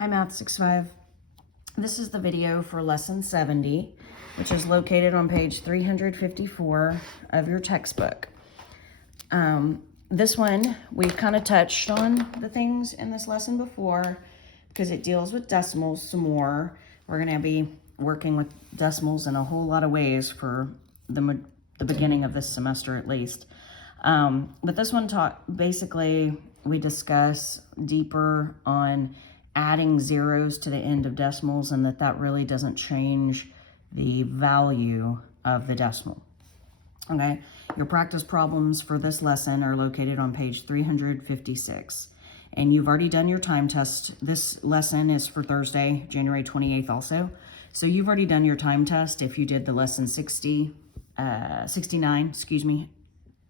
Hi Math 65. This is the video for lesson 70, which is located on page 354 of your textbook. This one, we've kind of touched on the things in this lesson before because it deals with decimals some more. We're going to be working with decimals in a whole lot of ways for the beginning of this semester at least. But this one basically we discuss deeper on adding zeros to the end of decimals and that really doesn't change the value of the decimal. Okay, your practice problems for this lesson are located on page 356. And you've already done your time test. This lesson is for Thursday, January 28th also. So you've already done your time test if you did the lesson 69,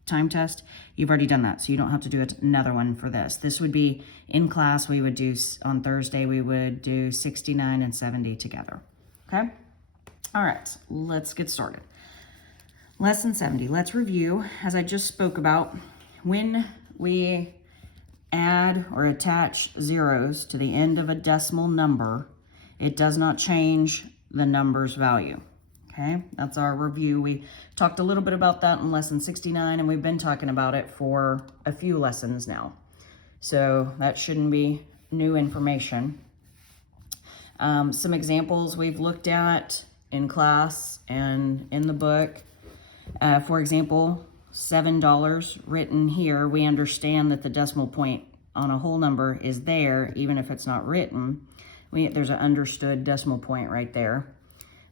time test. You've already done that, so you don't have to do another one for this. This would be in class. We would do, on Thursday, we would do 69 and 70 together. Okay? All right, let's get started. Lesson 70, let's review. As I just spoke about, when we add or attach zeros to the end of a decimal number, it does not change the number's value. Okay, that's our review. We talked a little bit about that in lesson 69, and we've been talking about it for a few lessons now. So that shouldn't be new information. Some examples we've looked at in class and in the book. For example, $7 written here, we understand that the decimal point on a whole number is there, even if it's not written. There's an understood decimal point right there.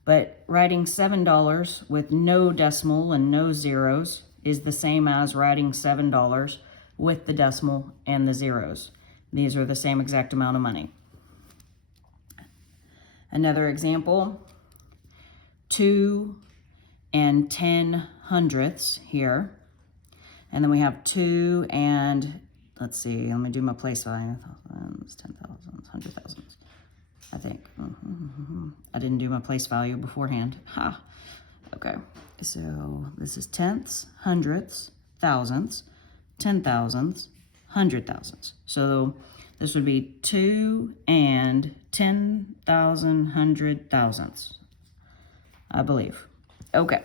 But writing $7 with no decimal and no zeros is the same as writing $7 with the decimal and the zeros. These are the same exact amount of money. Another example, 2 and 10 hundredths here. And then we have 2 and, let's see, let me do my place value. Thousands, 10,000s, 100,000s. I think. I didn't do my place value beforehand. Ha. Okay. So this is tenths, hundredths, thousandths, 10,000s, 100,000s. So this would be 2 and 10,000 100,000s, I believe. Okay.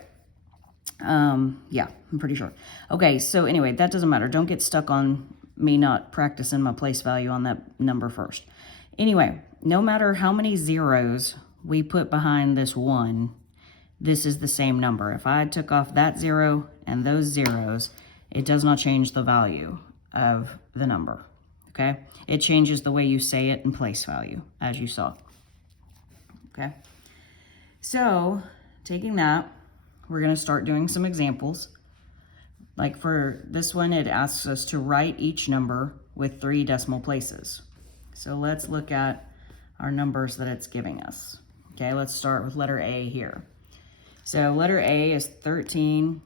Yeah, I'm pretty sure. Okay. So anyway, that doesn't matter. Don't get stuck on me not practicing my place value on that number first. Anyway, no matter how many zeros we put behind this 1, this is the same number. If I took off that 0 and those zeros, it does not change the value of the number, okay? It changes the way you say it in place value, as you saw, okay? So, taking that, we're going to start doing some examples. Like for this one, it asks us to write each number with 3 decimal places. So let's look at our numbers that it's giving us. Okay, let's start with letter A here. So letter A is 13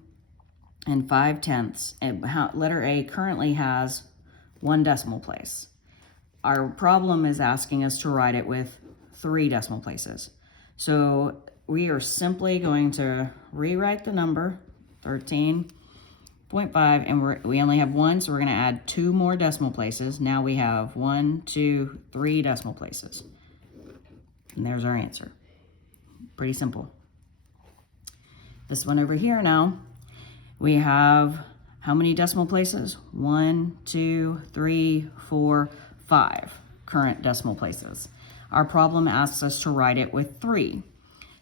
and 5/10. And letter A currently has 1 decimal place. Our problem is asking us to write it with 3 decimal places. So we are simply going to rewrite the number 13.5, and we only have 1, so we're going to add 2 more decimal places. Now we have 1, 2, 3 decimal places. And there's our answer. Pretty simple. This one over here now, we have how many decimal places? 1, 2, 3, 4, 5 current decimal places. Our problem asks us to write it with 3.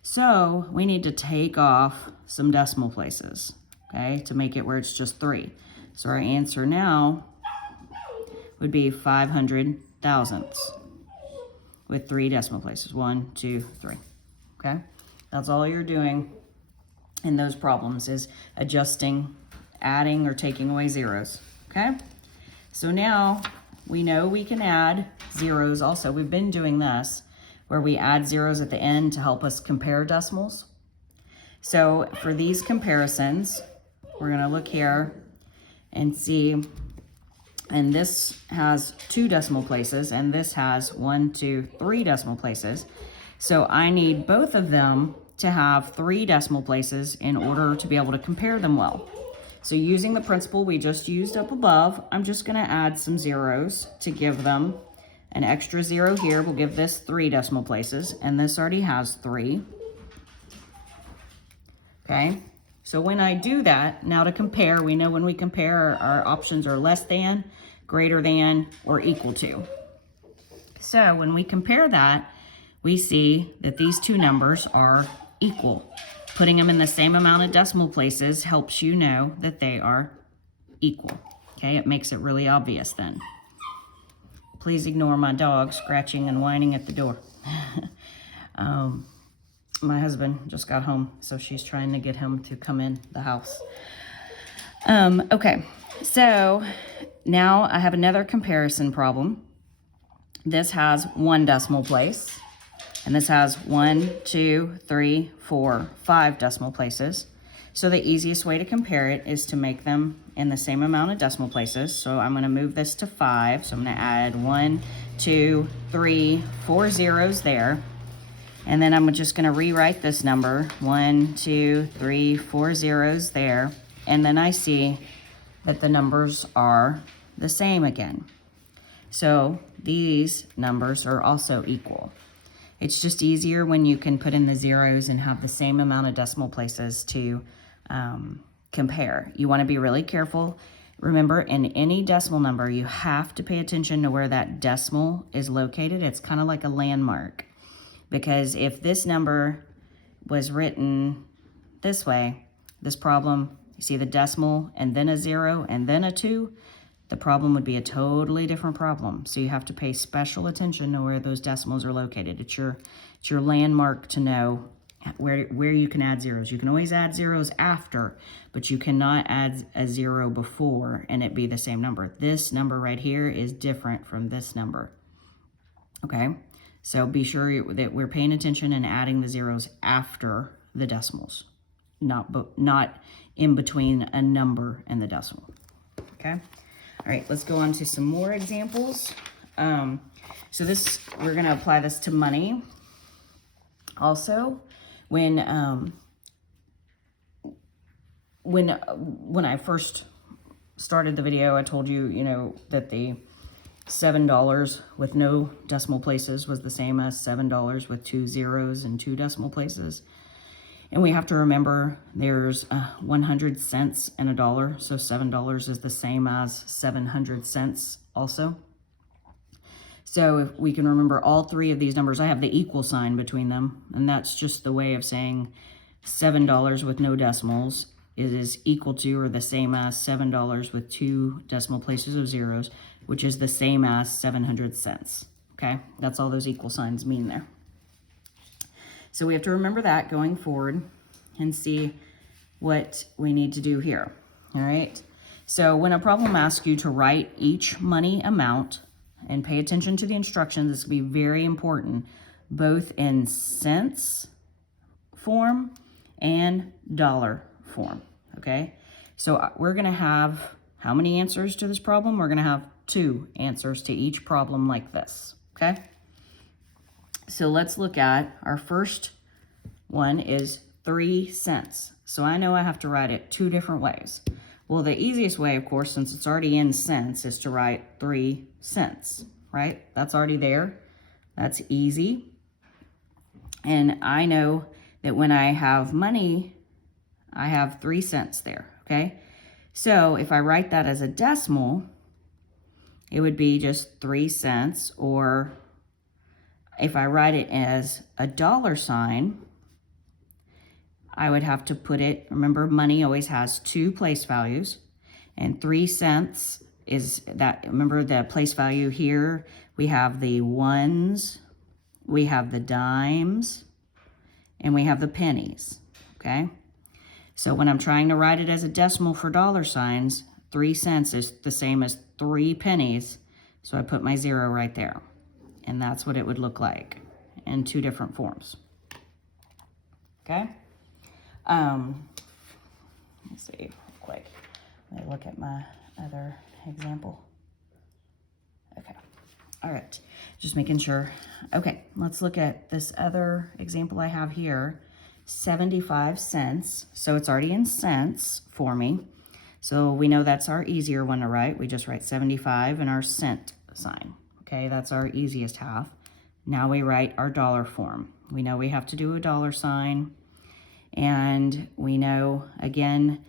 So we need to take off some decimal places, okay, to make it where it's just 3. So our answer now would be 500 thousandths with 3 decimal places. 1, 2, 3. Okay, that's all you're doing in those problems is adjusting, adding or taking away zeros. Okay, so now we know we can add zeros also. We've been doing this where we add zeros at the end to help us compare decimals. So for these comparisons, we're going to look here and see, and this has 2 decimal places, and this has 1, 2, 3 decimal places. So I need both of them to have 3 decimal places in order to be able to compare them well. So using the principle we just used up above, I'm just going to add some zeros to give them an extra 0 here will give this 3 decimal places, and this already has 3. Okay, so when I do that, now to compare, we know when we compare, our options are less than, greater than, or equal to. So when we compare that, we see that these two numbers are equal. Putting them in the same amount of decimal places helps you know that they are equal. Okay, it makes it really obvious then. Please ignore my dog scratching and whining at the door. My husband just got home, so she's trying to get him to come in the house. Okay, so now I have another comparison problem. This has 1 decimal place, and this has 1, 2, 3, 4, 5 decimal places. So the easiest way to compare it is to make them in the same amount of decimal places. So I'm going to move this to 5. So I'm going to add 1, 2, 3, 4 zeros there. And then I'm just going to rewrite this number, 1, 2, 3, 4 zeros there. And then I see that the numbers are the same again. So these numbers are also equal. It's just easier when you can put in the zeros and have the same amount of decimal places to compare. You want to be really careful. Remember, in any decimal number, you have to pay attention to where that decimal is located. It's kind of like a landmark. Because if this number was written this way, this problem, you see the decimal and then a 0 and then a 2, the problem would be a totally different problem. So you have to pay special attention to where those decimals are located. It's your landmark to know where you can add zeros. You can always add zeros after, but you cannot add a 0 before and it be the same number. This number right here is different from this number. Okay, so be sure that we're paying attention and adding the zeros after the decimals, not in between a number and the decimal. Okay, all right, let's go on to some more examples. So this, we're going to apply this to money. Also, when I first started the video, I told you, that the $7 with no decimal places was the same as $7 with 2 zeros and 2 decimal places. And we have to remember there's 100 cents and a dollar, so $7 is the same as 700 cents also. So if we can remember all 3 of these numbers, I have the equal sign between them, and that's just the way of saying $7 with no decimals is equal to or the same as $7 with 2 decimal places of zeros, which is the same as 700 cents. Okay, that's all those equal signs mean there. So we have to remember that going forward and see what we need to do here. All right, so when a problem asks you to write each money amount, and pay attention to the instructions, this will be very important, both in cents form and dollar form, okay? So we're gonna have how many answers to this problem? We're gonna have 2 answers to each problem like this, okay? So let's look at our first one is 3 cents. So I know I have to write it 2 different ways. Well, the easiest way, of course, since it's already in cents, is to write 3 cents, right? That's already there. That's easy. And I know that when I have money, I have 3 cents there, okay? So if I write that as a decimal, it would be just 3 cents, or if I write it as a dollar sign, I would have to put it, remember money always has 2 place values, and 3 cents is that, remember the place value here, we have the ones, we have the dimes, and we have the pennies, okay? So when I'm trying to write it as a decimal for dollar signs, 3 cents is the same as 3 pennies, so I put my 0 right there. And that's what it would look like in 2 different forms, okay? Let's see real quick. Let me look at my other example. Okay, all right, just making sure. Okay, let's look at this other example I have here, 75 cents. So it's already in cents for me. So we know that's our easier one to write. We just write 75 and our cent sign, Okay, that's our easiest half. Now we write our dollar form. We know we have to do a dollar sign, and we know, again,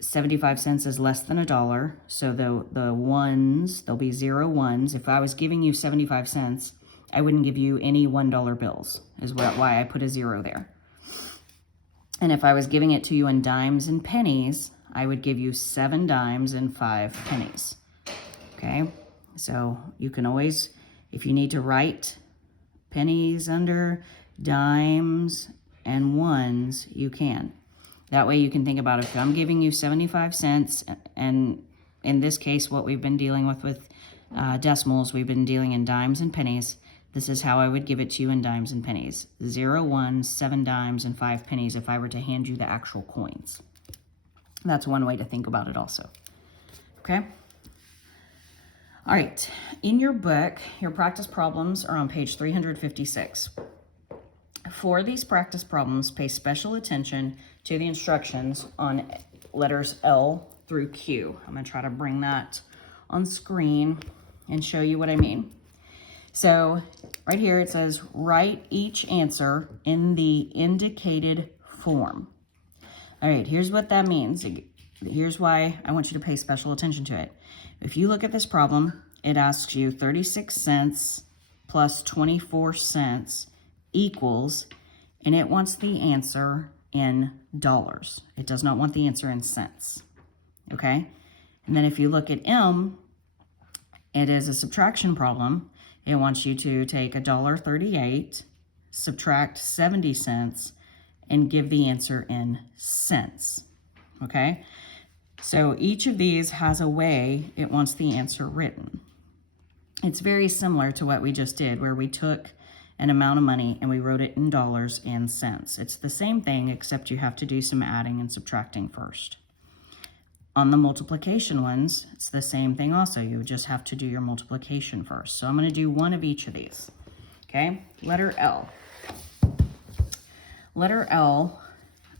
75 cents is less than $1. So the ones, there'll be 0 ones. If I was giving you 75 cents, I wouldn't give you any $1 bills, is why I put a 0 there. And if I was giving it to you in dimes and pennies, I would give you 7 dimes and 5 pennies. Okay, so you can always, if you need to write pennies under dimes and ones, you can. That way you can think about, if I'm giving you 75 cents, and in this case, what we've been dealing with decimals, we've been dealing in dimes and pennies. This is how I would give it to you in dimes and pennies. 0 ones, 7 dimes, and 5 pennies if I were to hand you the actual coins. That's one way to think about it also. Okay? All right. In your book, your practice problems are on page 356. For these practice problems, pay special attention to the instructions on letters L through Q. I'm going to try to bring that on screen and show you what I mean. So right here it says, write each answer in the indicated form. All right, here's what that means. Here's why I want you to pay special attention to it. If you look at this problem, it asks you 36 cents plus 24 cents equals, and it wants the answer in dollars. It does not want the answer in cents, okay? And then if you look at M, it is a subtraction problem. It wants you to take $1.38, subtract 70 cents, and give the answer in cents, okay? So each of these has a way it wants the answer written. It's very similar to what we just did, where we took an amount of money and we wrote it in dollars and cents. It's the same thing, except you have to do some adding and subtracting first. On the multiplication ones, it's the same thing also. You just have to do your multiplication first. So I'm going to do one of each of these. Okay, letter L. Letter L,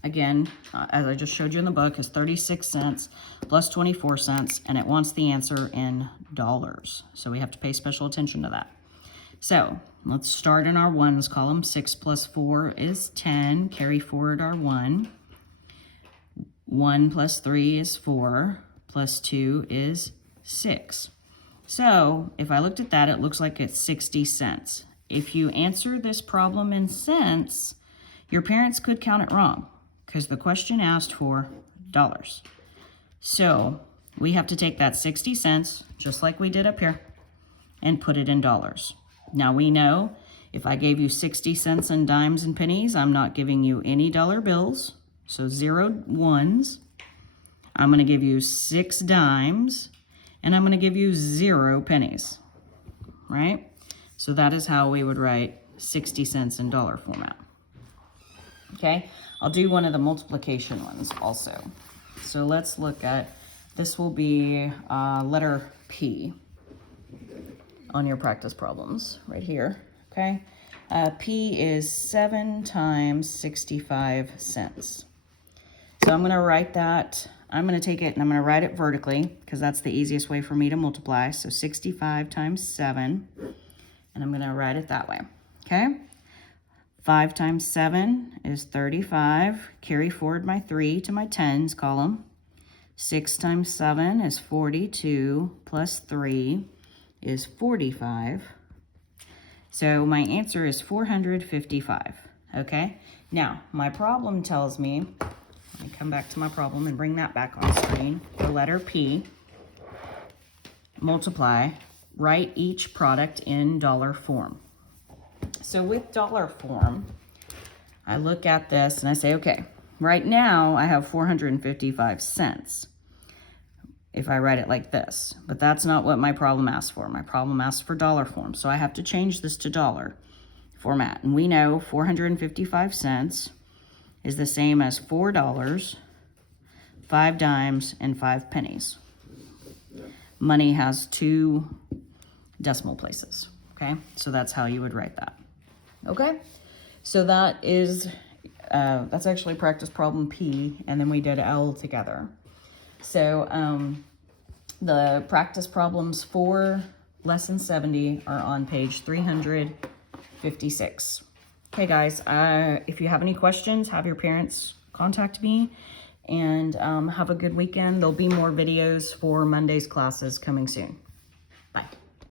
again, as I just showed you in the book, is 36 cents plus 24 cents, and it wants the answer in dollars. So we have to pay special attention to that. So let's start in our ones column. 6 plus 4 is 10. Carry forward our 1. 1 plus 3 is 4. Plus 2 is 6. So if I looked at that, it looks like it's 60 cents. If you answer this problem in cents, your parents could count it wrong because the question asked for dollars. So we have to take that 60 cents, just like we did up here, and put it in dollars. Now we know if I gave you 60 cents in dimes and pennies, I'm not giving you any dollar bills. So 0 ones. I'm going to give you 6 dimes, and I'm going to give you 0 pennies, right? So that is how we would write 60 cents in dollar format. Okay, I'll do one of the multiplication ones also. So let's look at, this will be letter P on your practice problems right here, okay? P is 7 times 65 cents. So I'm going to write that, I'm going to take it and I'm going to write it vertically because that's the easiest way for me to multiply. So 65 times 7, and I'm going to write it that way, okay? 5 times 7 is 35. Carry forward my 3 to my tens column. 6 times 7 is 42, plus 3 is 45. So my answer is 455, okay? Now, my problem tells me, let me come back to my problem and bring that back on screen. The letter P, multiply, write each product in dollar form. So with dollar form, I look at this and I say, okay, right now I have 455 cents. If I write it like this, but that's not what my problem asks for. My problem asks for dollar form. So I have to change this to dollar format. And we know 455 cents is the same as $4, 5 dimes, and 5 pennies. Money has 2 decimal places, okay? So that's how you would write that, okay? So that is, that's actually practice problem P, and then we did L together. So the practice problems for lesson 70 are on page 356. Okay, guys, if you have any questions, have your parents contact me, and have a good weekend. There'll be more videos for Monday's classes coming soon. Bye.